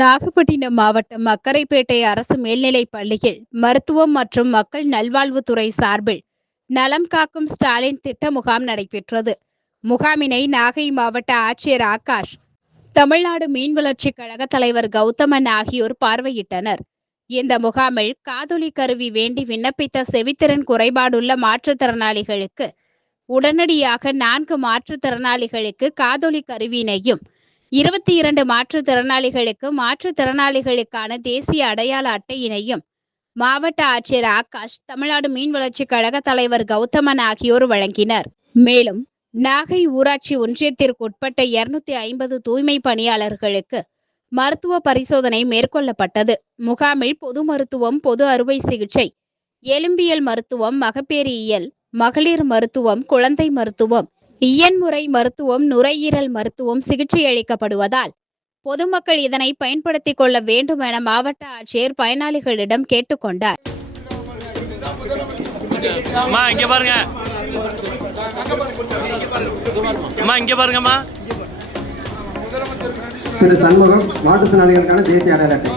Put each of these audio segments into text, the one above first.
நாகப்பட்டினம் மாவட்டம் அக்கரைப்பேட்டை அரசு மேல்நிலைப் பள்ளியில் மருத்துவம் மற்றும் மக்கள் நல்வாழ்வுத்துறை சார்பில் நலம் காக்கும் ஸ்டாலின் திட்ட முகாம் நடைபெற்றது. முகாமினை நாகை மாவட்ட ஆட்சியர் ஆகாஷ் தமிழ்நாடு மீன் வளர்ச்சிக் கழக தலைவர் கௌதமன் ஆகியோர் பார்வையிட்டனர். இந்த முகாமில் காதொலி கருவி வேண்டி விண்ணப்பித்த செவித்திறன் குறைபாடுள்ள மாற்றுத்திறனாளிகளுக்கு உடனடியாக நான்கு மாற்றுத்திறனாளிகளுக்கு காதொலி கருவியினையும் இருபத்தி இரண்டு மாற்றுத்திறனாளிகளுக்கு மாற்றுத்திறனாளிகளுக்கான தேசிய அடையாள அட்டையினையும் மாவட்ட ஆட்சியர் ஆகாஷ் தமிழ்நாடு மீன் வளர்ச்சி கழக தலைவர் கௌதமன் ஆகியோர் வழங்கினர். மேலும் நாகை ஊராட்சி ஒன்றியத்திற்குட்பட்ட இருநூத்தி ஐம்பது தூய்மை பணியாளர்களுக்கு மருத்துவ பரிசோதனை மேற்கொள்ளப்பட்டது. முகாமில் பொது மருத்துவம் பொது அறுவை சிகிச்சை எலும்பியல் மருத்துவம் மகப்பேறியியல் மகளிர் மருத்துவம் குழந்தை மருத்துவம் இயன்முறை மருத்துவம் நுரையீரல் மருத்துவம் சிகிச்சை அளிக்கப்படுவதால் பொதுமக்கள் இதனை பயன்படுத்திக் கொள்ள வேண்டும் என மாவட்ட ஆட்சியர் பயனாளிகளிடம் கேட்டுக்கொண்டார் அம்மா இங்க பாருங்க. அம்மா இங்க பாருங்கம்மா திரு சண்முகம் மாற்றுத்திறனாளிகளுக்கான தேசிய அடையாள அட்டை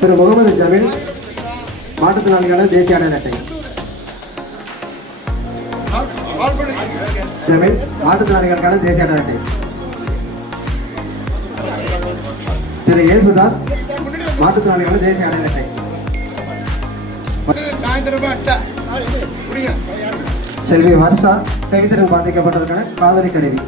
திரு முகமது ஜமீல் மாற்றுத்திறனாளிகளுக்கான தேசிய அடையாள அட்டை ஜமீல் மாற்றுத்திறனாளிகளுக்கான தேசிய அடையாள அட்டை திரு ஏசுதாஸ் மாற்றுத்திறனாளிகளுக்கான தேசிய அடையாள அட்டை செல்வி வர்ஷா செவித்திறன் பாதிக்கப்பட்டிருக்கான காதலி கருவி.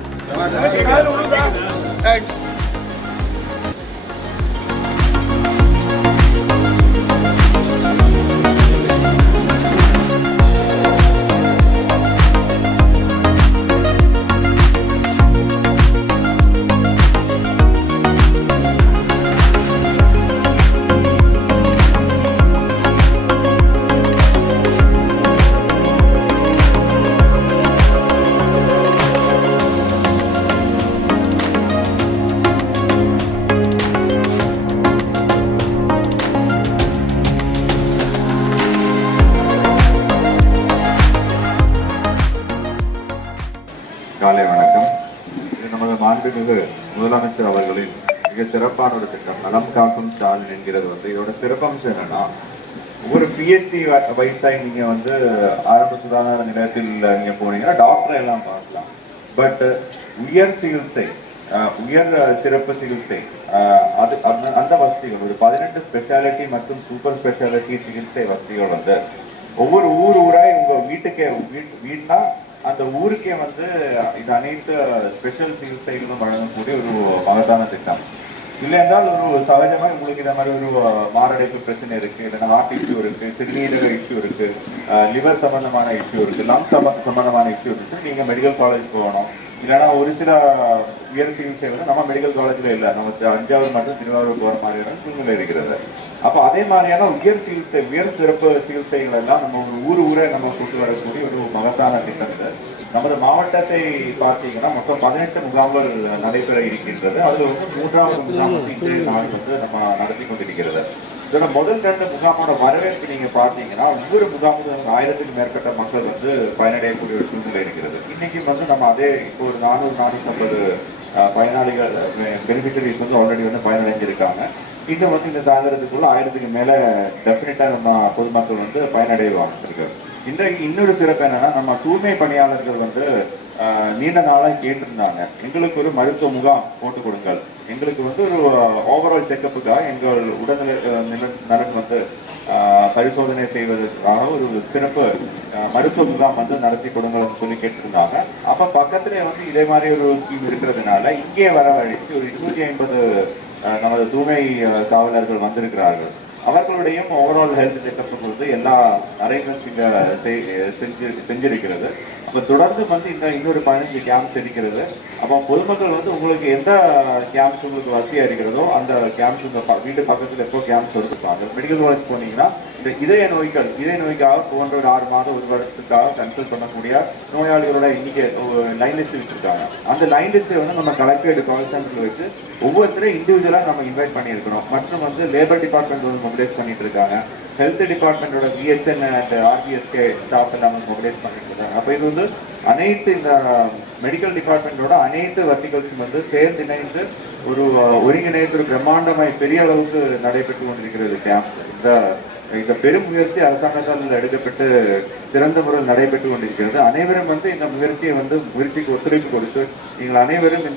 மாண்புமிகு முதலமைச்சர் அவர்களின் மிக சிறப்பான ஒரு திட்டம் நலம் காக்கும் ஸ்டாலின் என்கிறது வந்து இதோட சிறப்பம்சம் என்னன்னா ஒரு பிஎஸ்சி வைஸாய் நீங்க வந்து ஆரம்ப சுகாதார நிலையத்தில் நீங்க போனீங்கன்னா டாக்டர் எல்லாம் பார்க்கலாம். பட் உயர் சிகிச்சை உயர் சிறப்பு சிகிச்சை அது அந்த- அந்த வசதிகள் ஒரு பதினெட்டு ஸ்பெஷாலிட்டி மற்றும் சூப்பர் ஸ்பெஷாலிட்டி சிகிச்சை வசதிகள் வந்து ஒவ்வொரு ஊர் ஊராய் உங்க வீட்டுக்கே வீட்- வீட்னா அந்த ஊருக்கே வந்து இது அனைத்து ஸ்பெஷல் சிகிச்சைகளும் வழங்கக்கூடிய ஒரு மகத்தான திட்டம். இல்லை என்றால் ஒரு சகஜமா உங்களுக்கு இந்த மாதிரி ஒரு மாரடைப்பு பிரச்சனை இருக்கு இல்லைன்னா ஹார்ட் இஷ்யூ இருக்கு சிறுநீரக இஷ்யூ இருக்கு லிவர் சம்பந்தமான இஷ்யூ இருக்கு லங் சம்பந்தமான இஷ்யூ இருக்கு. நீங்க மெடிக்கல் காலேஜ் போகணும் இல்லைன்னா ஒரு சில உயர் சிகிச்சை வந்து நம்ம மெடிக்கல் காலேஜில் இல்லை. நம்ம தஞ்சாவூர் மற்றும் திருவாரூர் போகிற மாதிரியான சூழ்நிலை இருக்கிறது. அப்போ அதே மாதிரியான உயர் சிகிச்சை உயர் சிறப்பு சிகிச்சைகள் எல்லாம் நம்ம ஒரு ஊர் ஊரே நம்ம கொண்டு வரக்கூடிய ஒரு மகத்தான திட்டம் இது. நமது மாவட்டத்தை பார்த்தீங்கன்னா மொத்தம் பதினெட்டு முகாம்கள் நடைபெற இருக்கின்றது. அதில் வந்து மூன்றாவது முகாம் சிகிச்சை நாள் வந்து நம்ம நடத்தி கொண்டிருக்கிறது. இதோட முதல் ரெண்டு முகாமோட வரவேற்பு நீங்க பார்த்தீங்கன்னா ஒவ்வொரு முகாமும் ஆயிரத்துக்கு மேற்பட்ட மக்கள் வந்து பயனடையக்கூடிய ஒரு சூழ்நிலை இருக்கிறது. இன்னைக்கு வந்து நம்ம அதே இப்போ ஒரு நானூறு நானூற்றி ஐம்பது பயனாளிகள் பெனிஃபிஷரிஸ் வந்து ஆல்ரெடி வந்து பயனடைஞ்சிருக்காங்க. இன்னும் வந்து இந்த தாங்கிறதுக்குள்ள ஆயிரத்துக்கு மேல டெஃபினட்டா நம்ம பொதுமக்கள் வந்து பயனடைவாங்க இன்றைக்கு இன்னொரு சிறப்பு என்னன்னா நம்ம தூய்மை பணியாளர்கள் வந்து நீண்ட நாளாக கேட்டிருந்தாங்க. எங்களுக்கு ஒரு மருத்துவ முகாம் போட்டு கொடுங்கள். எங்களுக்கு வந்து ஒரு ஓவரால் செக்கப்புக்காக எங்கள் உடல்நிலை நலன் வந்து பரிசோதனை செய்வதற்காக ஒரு சிறப்பு மருத்துவ முகாம் வந்து நடத்தி கொடுங்கள்னு சொல்லி கேட்டிருந்தாங்க. அப்போ பக்கத்துல வந்து இதே மாதிரி ஒரு ஸ்கீம் இருக்கிறதுனால இங்கே வர வழிக்கு ஒரு இருநூத்தி ஐம்பது நமது தூய்மை காவலர்கள் வந்திருக்கிறார்கள். அவர்களுடையும் ஓவரால் ஹெல்த் செக்அப் பொறுத்து எல்லா அரேஞ்ச்மெண்ட்ஸ் இங்கே செய்- செஞ்சு செஞ்சிருக்கிறது. அப்போ தொடர்ந்து வந்து இந்த இன்னொரு பதினஞ்சு கேம்ப்ஸ் இருக்கிறது. அப்போ பொதுமக்கள் வந்து உங்களுக்கு எந்த கேம்ப்ஸ் உங்களுக்கு வசதியாக இருக்கிறதோ அந்த கேம்ப்ஸ் உங்க வீட்டு பக்கத்தில் எப்போ கேம்ப்ஸ் இருப்பாங்க மெடிக்கல் காலேஜ் போனீங்கன்னா இந்த இதய நோய்கள் இதய நோய்க்காக போன்ற ஒரு ஆறு மாதம் ஒரு வருடத்துக்காக கன்சல்ட் பண்ணக்கூடிய நோயாளிகளோட எண்ணிக்கை லைன் லிஸ்ட் வச்சுருக்காங்க. அந்த லைன் லிஸ்ட்டை வந்து நம்ம கலெக்டட் கால் வச்சு ஒவ்வொருத்தரும் இண்டிவிஜுவலாக நம்ம இன்வைட் பண்ணியிருக்கணும். மற்றும் வந்து லேபர் டிபார்ட்மெண்ட் வந்து மொபிலைஸ் பண்ணிட்டு இருக்காங்க. ஹெல்த் டிபார்ட்மெண்டோட பிஹெச்என் அண்ட் ஆர்பிஎஸ்கே ஸ்டாஃப் எல்லாம் மொபிலைஸ் பண்ணிட்டு இருக்காங்க. அப்போ இது வந்து அனைத்து இந்த மெடிக்கல் டிபார்ட்மெண்ட்டோட அனைத்து வர்டிகல்ஸும் வந்து சேர்ந்து இணைந்து ஒரு ஒருங்கிணைத்து ஒரு பிரம்மாண்டமாய் பெரிய அளவுக்கு நடைபெற்று கொண்டிருக்கிறது கேம்ப் இந்த இந்த பெரும் முயற்சி அரசாங்கத்தால் எடுக்கப்பட்டு சிறந்த முறையில் நடைபெற்று கொண்டிருக்கிறது. அனைவரும் வந்து இந்த முயற்சியை வந்து முயற்சிக்கு ஒத்துழைப்பு கொடுத்து நீங்கள் அனைவரும் இந்த